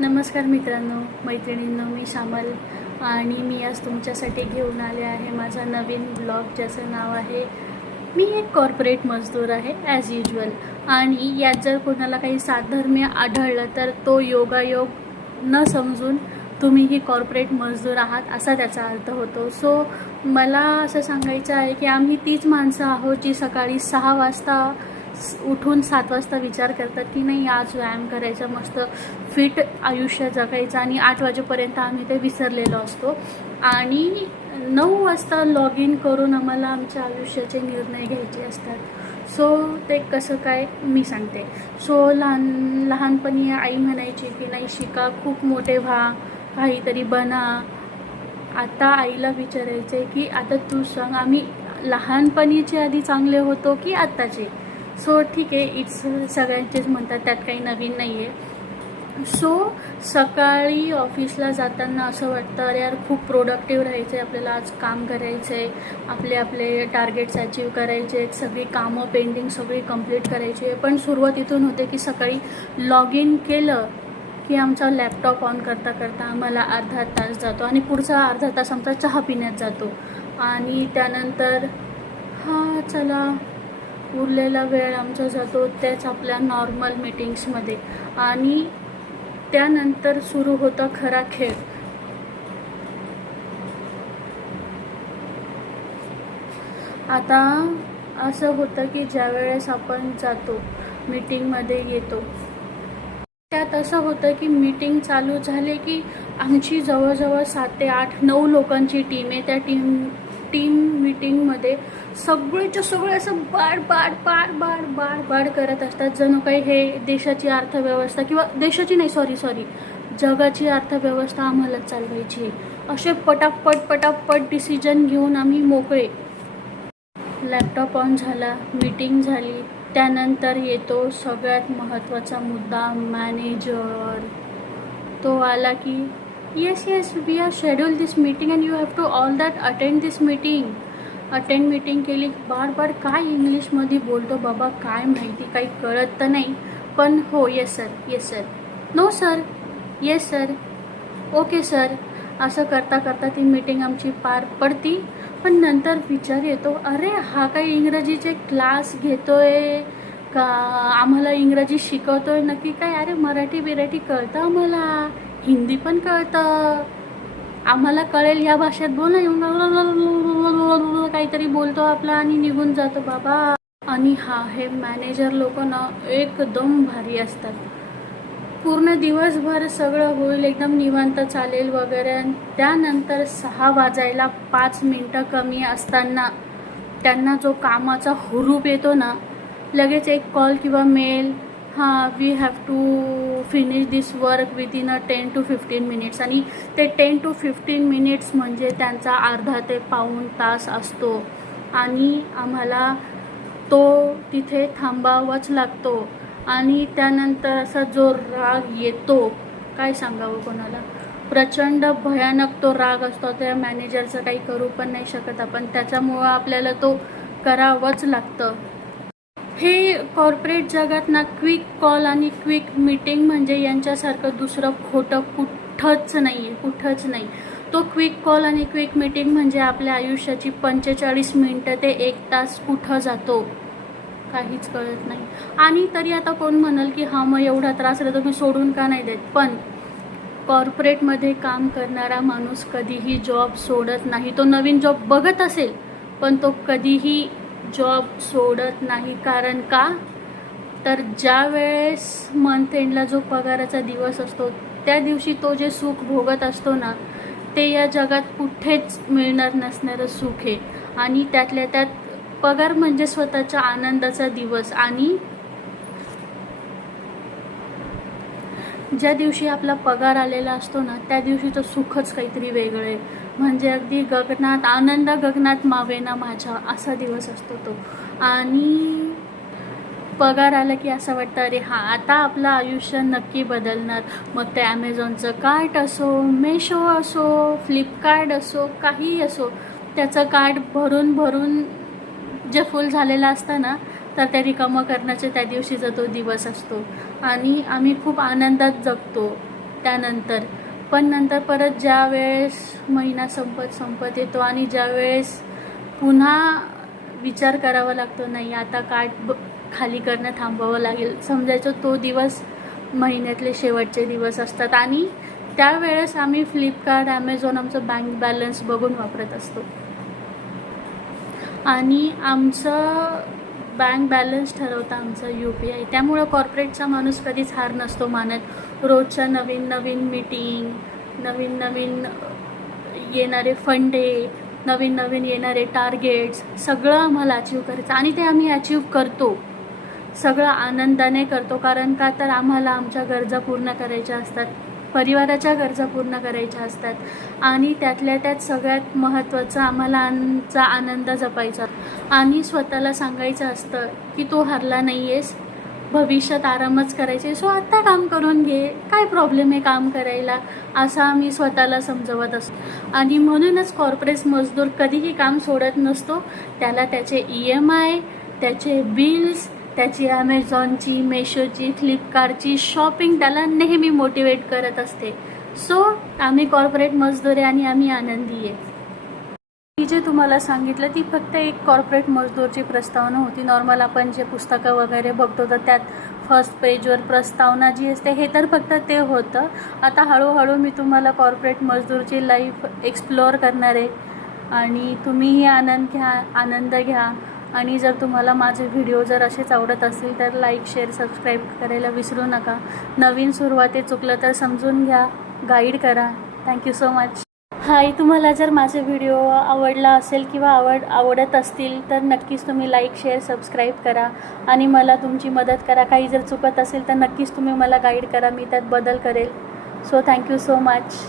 नमस्कार मित्रांनो, मैत्रिणींनो, मी शामल आणि मी आज तुमच्यासाठी घेऊन आले आहे माझा नवीन ब्लॉग, ज्याचं नाव आहे मी एक कॉर्पोरेट मजदूर आहे ॲज युजल. आणि यात जर कोणाला काही साधर्म्य आढळलं तर तो योगायोग न समजून तुम्हीही कॉर्पोरेट मजदूर आहात असा त्याचा अर्थ होतो. सो मला असं सांगायचं आहे की आम्ही तीच माणसं आहोत जी सकाळी 6 वाजता उठून 7 वाजता विचार करतात की नाही, आज व्यायाम करायचा, मस्त फिट आयुष्य जगायचं, आणि 8 वाजेपर्यंत आम्ही ते विसरलेलो असतो. आणि 9 वाजता लॉग इन करून आम्हाला आमच्या आयुष्याचे निर्णय घ्यायचे असतात. सो ते कसं काय मी सांगते. सो लहानपणी आई म्हणायची की नाही, शिका, खूप मोठे व्हा, काहीतरी बना. आता आईला विचारायचं आहे की आता तू सांग, आम्ही लहानपणीचे आधी चांगले होतो की आत्ताचे. सो ठीक आहे, इट्स सगळ्यांचेच म्हणतात, त्यात काही नवीन नाही आहे. सो सकाळी ऑफिसला जाताना असं वाटतं, अरे यार, खूप प्रोडक्टिव्ह राहायचं आहे, आपल्याला आज काम करायचं आहे, आपले टार्गेट्स अचीव करायचे आहेत, सगळी कामं पेंडिंग सगळी कंप्लीट करायची आहे. पण सुरुवात इथून होते की सकाळी लॉग इन केलं की आमचा लॅपटॉप ऑन करता करता आम्हाला अर्धा तास जातो, आणि पुढचा अर्धा तास आमचा चहा पिण्यात जातो. आणि त्यानंतर चला, उरलेला वेळ आमचा जातो त्याच आपल्या नॉर्मल मीटिंग्समध्ये. आणि त्यानंतर सुरू होता खरा खेळ. आता असं होतं की ज्या वेळेस आपण जातो मीटिंगमध्ये येतो, त्यात असं होतं की मीटिंग चालू झाले की आमची जवळजवळ 7 ते 8, 9 लोकांची टीम आहे. त्या टीम मीटिंगमध्ये सगळेच्या सगळे असं बाड करत असतात, जणू काही हे देशाची अर्थव्यवस्था, किंवा देशाची नाही, सॉरी, जगाची अर्थव्यवस्था आम्हालाच चालवायची आहे. असे पटापट डिसिजन घेऊन आम्ही मोकळे. लॅपटॉप ऑन झाला, मीटिंग झाली, त्यानंतर येतो सगळ्यात महत्त्वाचा मुद्दा, मॅनेजर. तो आला की yes we are schedule this meeting and you have to all that attend this meeting. Meeting केली. बार काय इंग्लिशमध्ये बोलतो बाबा, काय माहिती, काही कळत तर नाही. पण हो, yes sir, no sir, yes sir, okay sir, असं करता ती मीटिंग आमची पार पडती. पण नंतर विचार येतो, अरे हा काही इंग्रजीचे क्लास घेतोय का, आम्हाला इंग्रजी शिकवतोय नक्की काय? अरे मराठी कळतं आम्हाला, हिंदी पण कळतं, आम्हाला कळेल या भाषेत बोल ना, काहीतरी बोलतो आपला आणि निघून जातो बाबा. आणि हे मॅनेजर लोक ना एकदम भारी असतात. पूर्ण दिवसभर सगळं होईल, एकदम निवांत चालेल वगैरे. त्यानंतर 6 वाजायला 5 मिनटं कमी असताना त्यांना जो कामाचा हुरूप येतो ना, लगेच एक कॉल किंवा mail, we have to finish this work within 10 to 15 minutes. आणि ते 10 to 15 मिनिट्स म्हणजे त्यांचा अर्धा ते पाऊण तास असतो, आणि आम्हाला तो तिथे थांबावाच लागतो. आणि त्यानंतर असा जो राग येतो, काय सांगावं कोणाला, प्रचंड भयानक तो राग असतो. त्या मॅनेजरचं काही करू पण नाही शकत आपण, त्याच्यामुळं आपल्याला तो करावंच लागतं. हे कॉर्पोरेट जगात ना क्विक कॉल आणि क्विक मीटिंग म्हणजे यांच्यासारखं दुसरं खोटं कुठंच नाही. तो क्विक कॉल आणि क्विक मीटिंग म्हणजे आपल्या आयुष्याची 45 मिनटं ते 1 तास कुठं जातो काहीच कळत नाही. आणि तरी आता कोण म्हणाल की मग एवढा त्रास राहतो, मी सोडून का नाही देत. पण कॉर्पोरेटमध्ये काम करणारा माणूस कधीही जॉब सोडत नाही. तो नवीन जॉब बघत असेल पण तो कधीही जॉब सोडत नाही. कारण का, तर ज्या वेळेस मंथ एंडला जो पगाराचा दिवस असतो, त्या दिवशी तो जे सुख भोगत असतो ना, ते या जगात कुठेच मिळणार नसणारं सुख आहे. आणि त्यातल्या त्यात पगार म्हणजे स्वतःच्या आनंदाचा दिवस. आणि ज्या दिवशी आपला पगार आलेला असतो ना, त्या दिवशीचं सुखच काहीतरी वेगळं आहे. म्हणजे अगदी गगनात आनंद, गगनात मावेना माझ्या, असा दिवस असतो तो. आणि पगार आला की असं वाटतं, अरे आता आपलं आयुष्य नक्की बदलणार. मग ते ॲमेझॉनचं कार्ट असो, मेशो असो, फ्लिपकार्ट असो, काहीही असो, त्याचं कार्ट भरून जे फुल झालेलं असतं ना, तर ते रिकामं करण्याचा त्या दिवशीचा तो दिवस असतो. आणि आम्ही खूप आनंदात जगतो. त्यानंतर. पण नंतर परत ज्या वेळेस महिना संपत येतो आणि ज्या वेळेस पुन्हा विचार करावा लागतो, नाही आता कार्ड खाली करणं थांबवावं लागेल, समजायचं तो दिवस महिन्यातले शेवटचे दिवस असतात. आणि त्यावेळेस आम्ही फ्लिपकार्ट, ॲमेझॉन आमचं बँक बॅलन्स बघून वापरत असतो. आणि आमचं बँक बॅलन्स ठरवतं आमचं UPI. त्यामुळं कॉर्पोरेटचा माणूस कधीच हार नसतो मानत. रोजच्या नवीन मीटिंग, नवीन येणारे फंडे, नवीन येणारे टार्गेट्स, सगळं आम्हाला अचीव करायचं. आणि ते आम्ही अचीव करतो, सगळं आनंदाने करतो. कारण का तर आम्हाला आमच्या गरजा पूर्ण करायच्या असतात, परिवाराच्या गरजा पूर्ण करायच्या असतात. आणि त्यातल्या त्यात सगळ्यात महत्त्वाचं आम्हाला आमचा आनंद जपायचा आणि स्वतःला सांगायचं असतं की तू हरला नाही आहेस, भविष्यात आरामच करायचे, सो आत्ता काम करून घे, काय प्रॉब्लेम आहे काम करायला, असं आम्ही स्वतःला समजवत असतो. आणि म्हणूनच कॉर्पोरेट मजदूर कधीही काम सोडत नसतो. त्याला त्याचे EMI, त्याचे बिल्स, त्याची ॲमेझॉनची, मेशोची, फ्लिपकार्टची शॉपिंग त्याला नेहमी मोटिवेट करत असते. सो आम्ही कॉर्पोरेट मजदूर आहे आणि आम्ही आनंदी आहे. ती जे तुम्हाला सांगितलं ती फक्त एक कॉर्पोरेट मजदूरची प्रस्तावना होती. नॉर्मल आपण जे पुस्तकं वगैरे बघतो तर त्यात फर्स्ट पेजवर प्रस्तावना जी असते हे तर फक्त ते होतं. आता हळूहळू मी तुम्हाला कॉर्पोरेट मजदूरची लाईफ एक्सप्लोअर करणार आहे आणि तुम्हीही आनंद घ्या. आणि जर तुम्हाला माझे व्हिडिओ जर असेच आवडत असतील तर लाईक, शेअर, सबस्क्राईब करायला विसरू नका. नवीन सुरुवाती चुकलं तर समजून घ्या, गाईड करा. Thank you so much. हाय, तुम्हाला जर माझे व्हिडिओ आवडला असेल किंवा आवडत असतील तर नक्कीच तुम्ही लाईक, शेअर, सबस्क्राईब करा आणि मला तुमची मदत करा. काही जर चुकत असेल तर नक्कीच तुम्ही मला गाईड करा, मी त्यात बदल करेल. So thank you so much.